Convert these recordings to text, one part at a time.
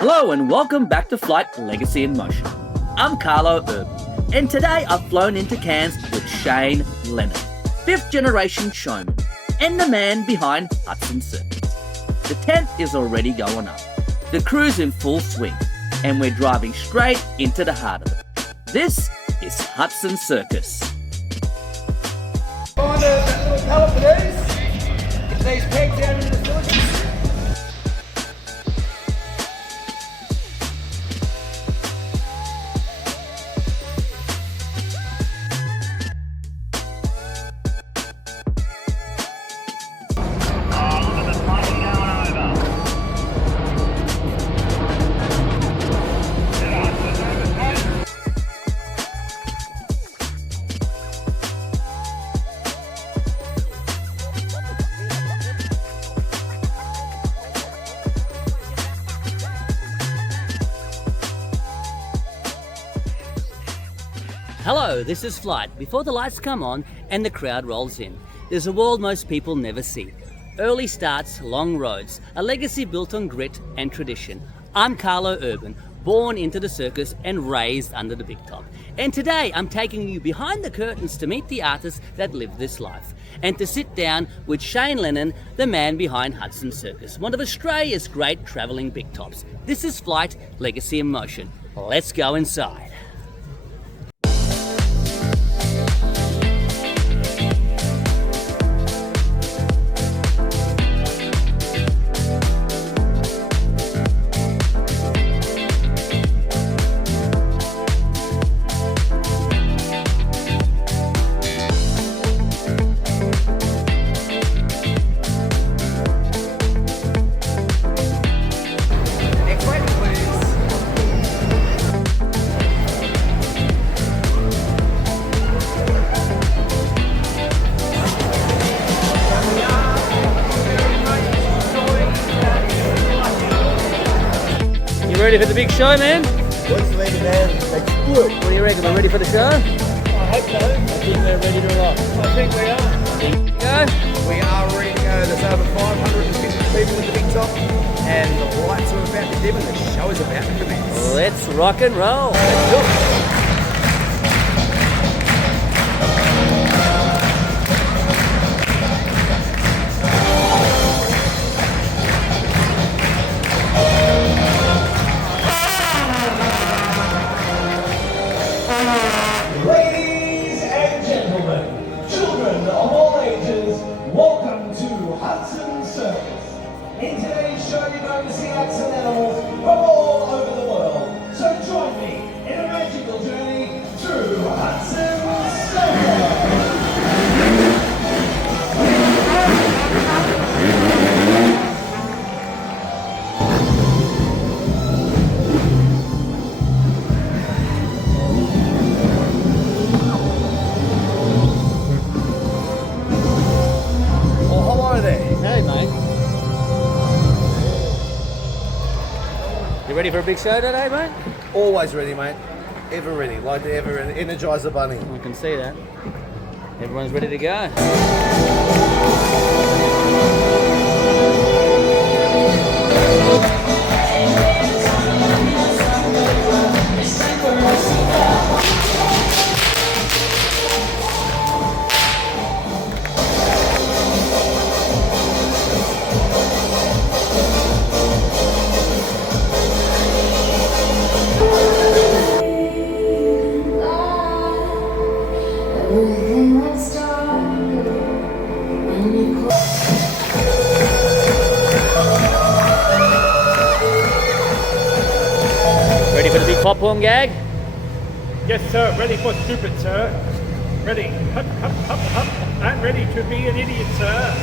Hello and welcome back to Flyte Legacy in Motion. I'm Carlo Urban, and today I've flown into Cairns with Shane Lennon, 5th generation showman, and the man behind Hudson Circus. The tent is already going up, the crew's in full swing, and we're driving straight into the heart of it. This is Hudson Circus. Find that little pallet for these. Get these pegs out into the silicon. Hello, this is Flyte. Before the lights come on and the crowd rolls in, there's a world most people never see. Early starts, long roads, a legacy built on grit and tradition. I'm Carlo Urban, born into the circus and raised under the big top. And today I'm taking you behind the curtains to meet the artists that live this life and to sit down with Shane Lennon, the man behind Hudson Circus, one of Australia's great travelling big tops. This is Flyte Legacy in Motion. Let's go inside. Ready for the big show, man? What's ready, man? Let's do it. What do you reckon? We're ready for the show? I hope so. I think we're ready to rock. I think we are. Go. We are ready to go. There's over 550 people at the big top, and the lights are about to dim, and the show is about to commence. Let's rock and roll. Let's do it. Ladies and gentlemen, children of all ages, welcome to Hudson Circus. In today's show, you're going to see acts and animals from all over the world. So join me in a magical journey through Hudson Circus. Hey, mate. You ready for a big show today, mate? Always ready, mate. Ever ready. Like to ever energize the bunny. I can see that. Everyone's ready to go. Ready for the big popcorn gag? Yes, sir. Ready for stupid, sir. Ready. Hup, hup, hup, hup. I'm ready to be an idiot, sir.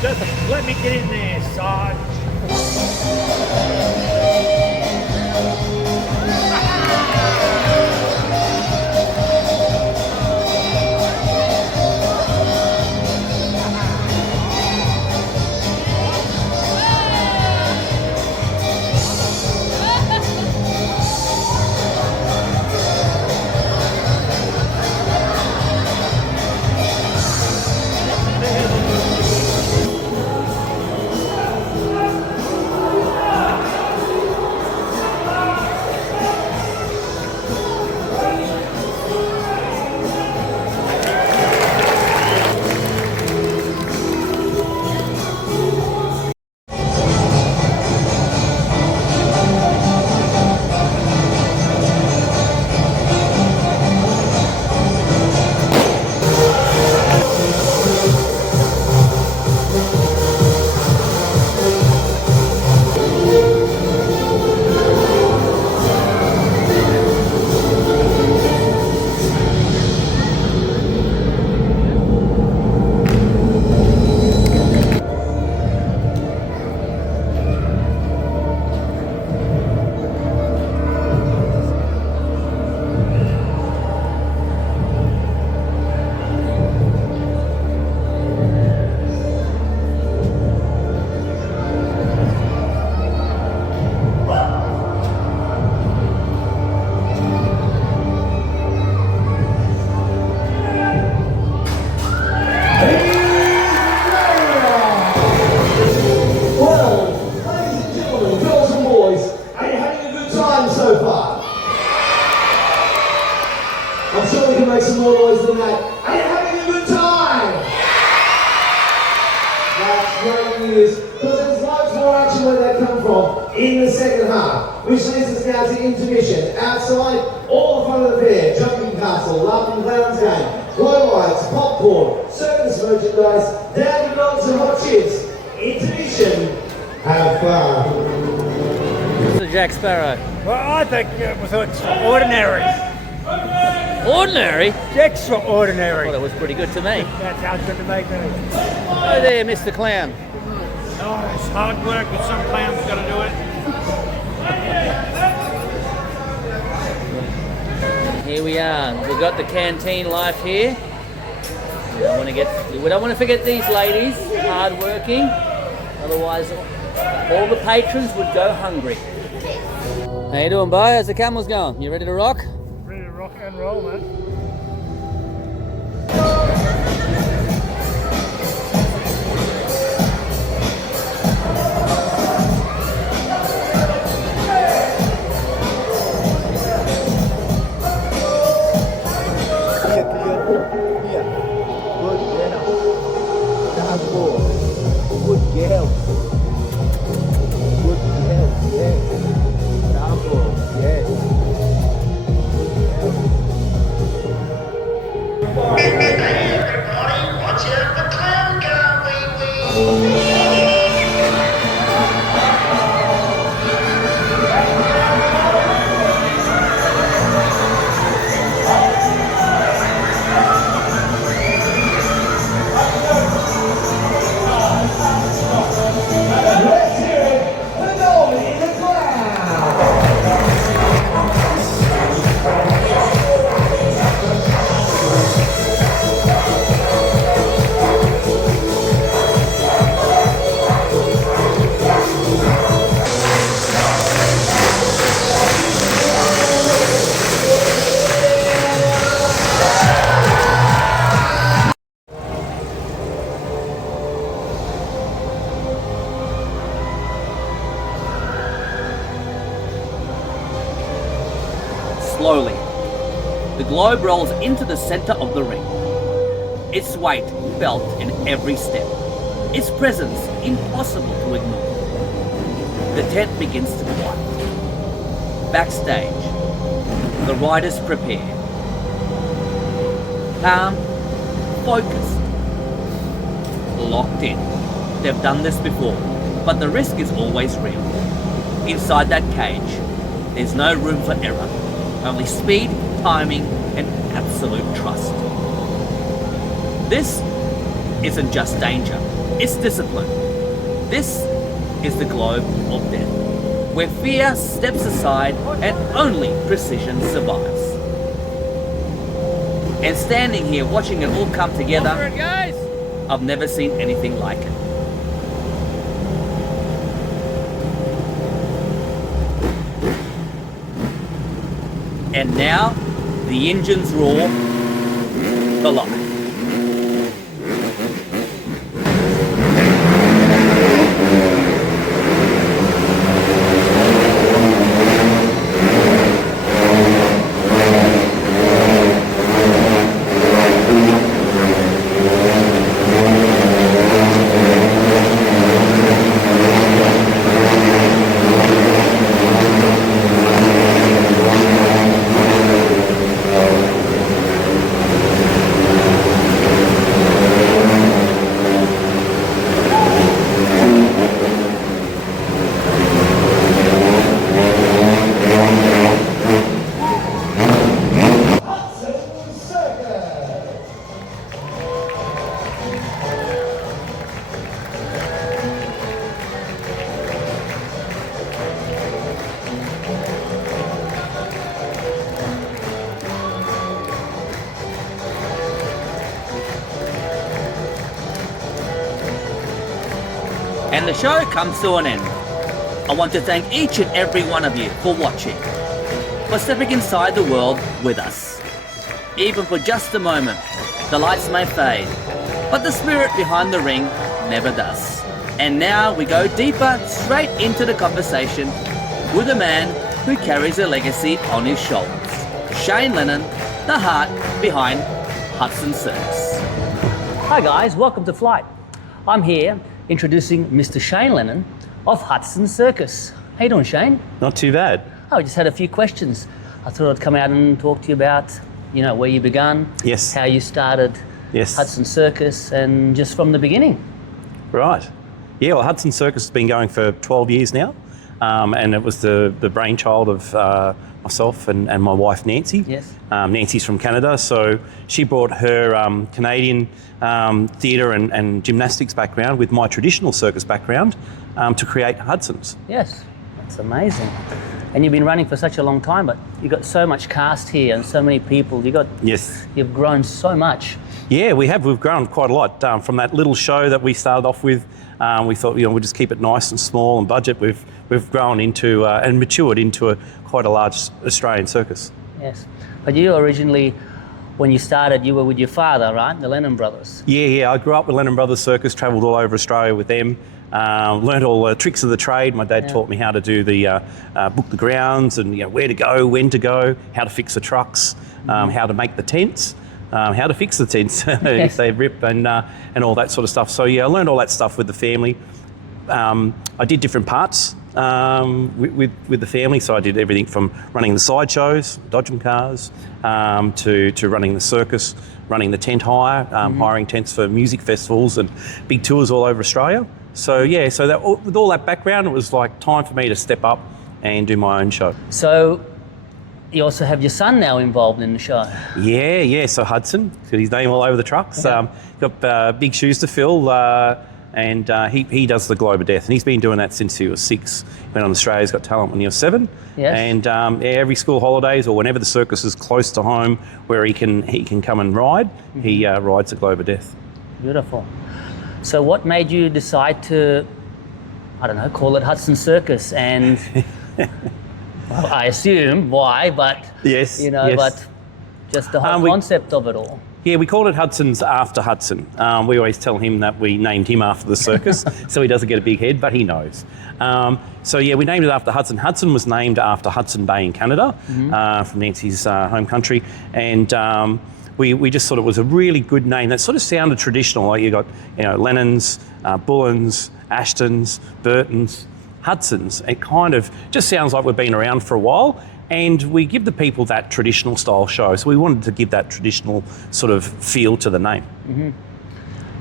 Just let me get in there, Sarge. direction where they come from in the second half, which leads us now to intermission. Outside, all the front of the fair, jumping castle, laughing clowns game, glow lights, popcorn, circus merchandise, down to dogs and hot chips. Intermission. Have fun. Mr. Jack Sparrow. Well, I think it was extraordinary. Ordinary? Extraordinary. Well, it was pretty good to me. That sounds good to me. Oh there, Mr. Clown. Oh, it's hard work, but some clown's got to do it. Here we are. We've got the canteen life here. We don't want to forget these ladies, hard working. Otherwise, all the patrons would go hungry. How you doing, Bo? How's the camels going? You ready to rock? Ready to rock and roll, man. Slowly, the globe rolls into the center of the ring. Its weight felt in every step. Its presence impossible to ignore. The tent begins to quiet. Backstage, the riders prepare. Calm, focused, locked in. They've done this before, but the risk is always real. Inside that cage, there's no room for error. Only speed, timing, and absolute trust. This isn't just danger, it's discipline. This is the globe of death, where fear steps aside and only precision survives. And standing here watching it all come together, I've never seen anything like it. And now, the engines roar for life. And the show comes to an end. I want to thank each and every one of you for watching, for stepping inside the world with us. Even for just a moment, the lights may fade, but the spirit behind the ring never does. And now we go deeper, straight into the conversation with a man who carries a legacy on his shoulders. Shane Lennon, the heart behind Hudson Circus. Hi guys, welcome to Flyte. I'm here introducing Mr. Shane Lennon, of Hudson Circus. How you doing, Shane? Not too bad. Oh, I just had a few questions. I thought I'd come out and talk to you about, where you began. Yes. How you started Yes. Hudson Circus, and just from the beginning. Right. Yeah, well, Hudson Circus has been going for 12 years now, and it was the brainchild of myself and my wife, Nancy. Yes. Nancy's from Canada, so she brought her Canadian theatre and gymnastics background with my traditional circus background to create Hudson's. Yes, that's amazing. And you've been running for such a long time, but you've got so much cast here and so many people. Yes. You've grown so much. Yeah, we have. We've grown quite a lot. From that little show that we started off with, we thought, we'll just keep it nice and small and budget. We've grown into and matured into quite a large Australian circus. Yes. But you originally, when you started, you were with your father, right? The Lennon brothers. Yeah. I grew up with Lennon Brothers Circus, travelled all over Australia with them, learned all the tricks of the trade. My dad taught me how to do the book the grounds and where to go, when to go, how to fix the trucks, how to make the tents. How to fix the tents if they rip and all that sort of stuff. So I learned all that stuff with the family. I did different parts with the family. So I did everything from running the sideshows, dodgem cars, to running the circus, running the tent hire, hiring tents for music festivals and big tours all over Australia. So with all that background, it was like time for me to step up and do my own show. So you also have your son now involved in the show. Yeah. So Hudson, got his name all over the trucks. Got big shoes to fill, and he does the Globe of Death, and he's been doing that since he was 6. Went on Australia's Got Talent when he was 7. Yes. And every school holidays or whenever the circus is close to home where he can come and ride, he rides the Globe of Death. Beautiful. So what made you decide to, call it Hudson Circus? And well, I assume why, but Yes. but just the whole concept of it all. Yeah, we called it Hudson's after Hudson. We always tell him that we named him after the circus, so he doesn't get a big head, but he knows. We named it after Hudson. Hudson was named after Hudson Bay in Canada, from Nancy's home country, and we just thought it was a really good name that sort of sounded traditional. Like you got Lennons, Bullens, Ashtons, Burtons, Hudson's. It kind of just sounds like we've been around for a while, and we give the people that traditional style show. So we wanted to give that traditional sort of feel to the name. Mm-hmm.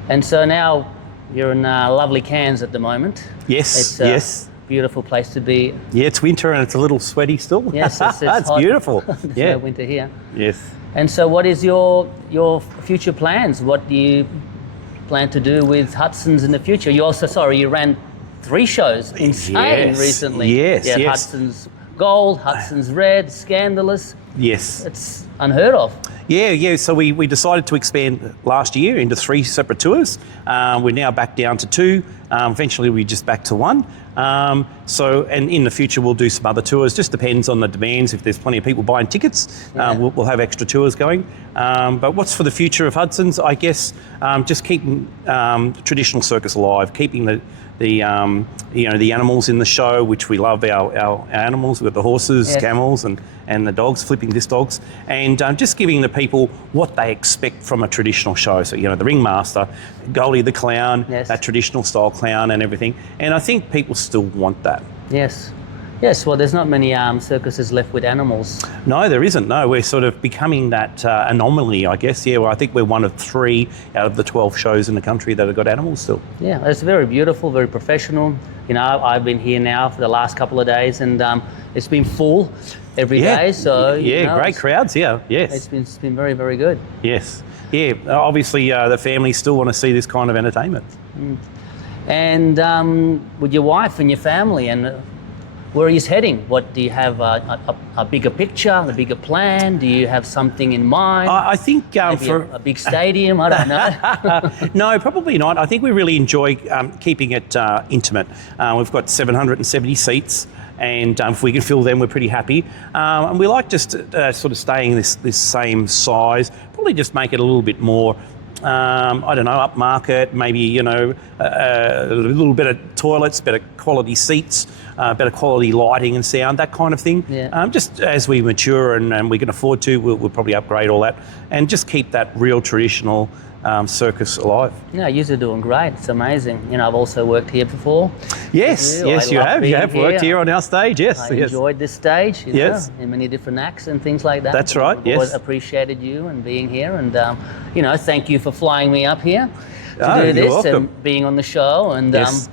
And so now you're in lovely Cairns at the moment. Yes, it's a beautiful place to be. Yeah, it's winter and it's a little sweaty still. Yes, it's it's hot. beautiful. There's Yeah, no winter here. yes. And so what is your future plans? What do you plan to do with Hudson's in the future? You ran 3 shows insane recently. Yes, you had yes. Hudson's Gold, Hudson's Red, Scandalous. Yes. It's unheard of. Yeah. So we decided to expand last year into 3 separate tours. We're now back down to 2. Eventually we're just back to 1. And in the future we'll do some other tours. Just depends on the demands. If there's plenty of people buying tickets, we'll have extra tours going. But what's for the future of Hudson's? I guess just keeping traditional circus alive, keeping the animals in the show, which we love our animals. We've got the horses, camels, and the dogs, flipping disc dogs, and just giving the people what they expect from a traditional show. So the ringmaster, Goldie the clown, that traditional style clown, and everything. And I think people still want that. Yes. Well, there's not many circuses left with animals. No, there isn't. No, we're sort of becoming that anomaly, I guess. Yeah, well, I think we're one of 3 out of the 12 shows in the country that have got animals still. Yeah, it's very beautiful, very professional. I've been here now for the last couple of days, and it's been full every day. So great crowds. Yeah, yes. It's been very, very good. Yes, yeah. Obviously, the families still want to see this kind of entertainment. And with your wife and your family, and where are you heading? What do you have? A bigger picture, a bigger plan? Do you have something in mind? I think for a big stadium. I don't know. No, probably not. I think we really enjoy keeping it intimate. We've got 770 seats, and if we can fill them, we're pretty happy. And we like just sort of staying this same size. Probably just make it a little bit more. Upmarket, maybe, a little bit of toilets, better quality seats, better quality lighting and sound, that kind of thing. Yeah. Just as we mature and we can afford to, we'll probably upgrade all that and just keep that real traditional Circus alive. No, you're doing great. It's amazing. You know, I've also worked here before. Yes, yes, you have. You have worked here on our stage. Yes, I yes. enjoyed this stage. You Yes. know, in many different acts and things like that. That's right, I've yes. always appreciated you and being here, and you know, thank you for flying me up here to Oh, do you're this welcome. and being on the show. And Yes.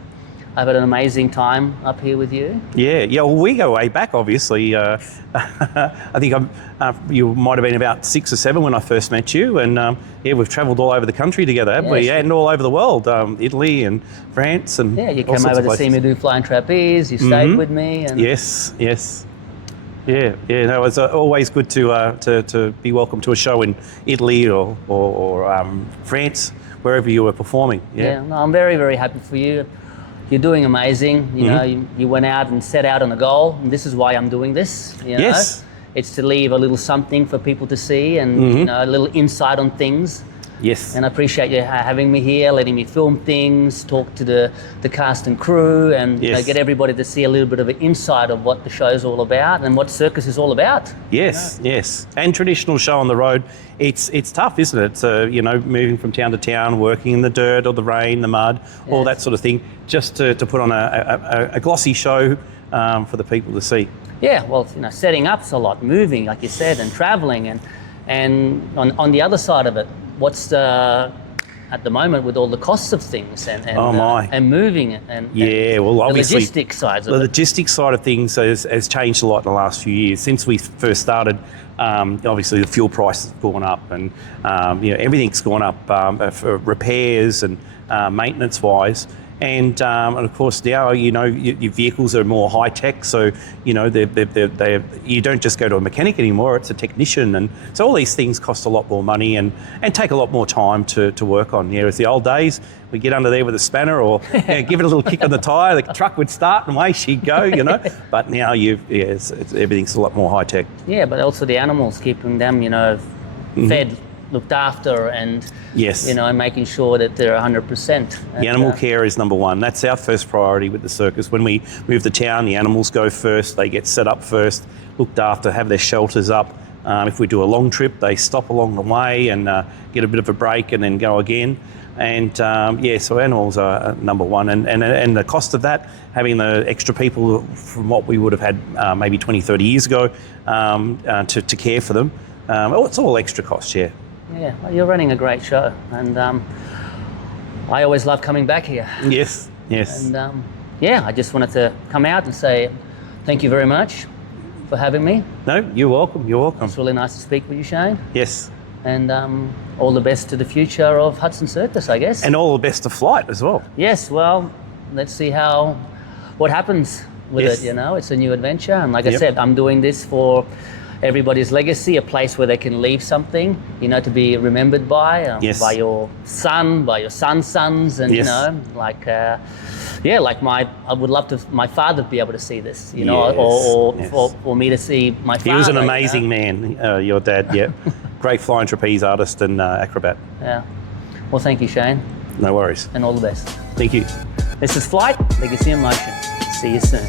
I've had an amazing time up here with you. Yeah. Well, we go way back, obviously. I think you might have been about 6 or 7 when I first met you, and yeah, we've travelled all over the country together, haven't we? Yes. And all over the world, Italy and France, and Yeah, you all came sorts over of to see places. me do flying trapeze. You stayed with me, and Yes, yes. Yeah, yeah. No, it's always good to be welcome to a show in Italy or France, wherever you were performing. yeah, no, I'm very, very happy for you. You're doing amazing. You know, you went out and set out on a goal, and this is why I'm doing this. You know? Yes. It's to leave a little something for people to see, and you know, a little insight on things. Yes. And I appreciate you having me here, letting me film things, talk to the cast and crew, and you know, Yes. get everybody to see a little bit of an insight of what the show's all about and what Circus is all about. Yes, yes. And traditional show on the road, it's tough, isn't it? So, you know, moving from town to town, working in the dirt or the rain, the mud, all that sort of thing, just to put on a glossy show for the people to see. Yeah, well, you know, setting up's a lot, moving, like you said, and traveling, and on the other side of it, what's at the moment with all the costs of things and Oh, my. and moving and Yeah, well, obviously, the logistics sides the of it. logistics side of things has changed a lot in the last few years. Since we first started, obviously the fuel price has gone up, and you know, everything's gone up for repairs and maintenance-wise. And of course now, you know, your vehicles are more high tech, so you know you don't just go to a mechanic anymore; it's a technician, and so all these things cost a lot more money and take a lot more time to work on. Yeah, it's the old days. We get under there with a spanner or you know, give it a little kick on the tyre, the truck would start and away she'd go. You know, but now everything's a lot more high tech. Yeah, but also the animals, keeping them, you know, fed, looked after, and Yes. you know, and making sure that they're 100%. The animal care is number one. That's our first priority with the circus. When we move to town, the animals go first. They get set up first, looked after, have their shelters up. If we do a long trip, they stop along the way and get a bit of a break and then go again. And yeah, so animals are number one. And the cost of that, having the extra people from what we would have had maybe 20, 30 years ago to care for them, it's all extra cost, yeah. Yeah, well, you're running a great show, and I always love coming back here. Yes, yes. And yeah, I just wanted to come out and say thank you very much for having me. No, you're welcome, you're welcome. It's really nice to speak with you, Shane. Yes. And all the best to the future of Hudson Circus, I guess. And all the best to Flyte as well. Yes, well, let's see what happens with Yes. it, you know. It's a new adventure, and like I Yep. said, I'm doing this for everybody's legacy, a place where they can leave something, you know, to be remembered by, Yes. by your son, by your son's sons, and Yes. you know, like yeah, like I would love to my father to be able to see this, you know, Yes, or yes. for me to see my father. He was an you know. amazing man, your dad, yeah. Great flying trapeze artist and acrobat. Yeah. Well, thank you, Shane, No worries. and all the best. Thank you. This is Flyte, Legacy in Motion. See you soon.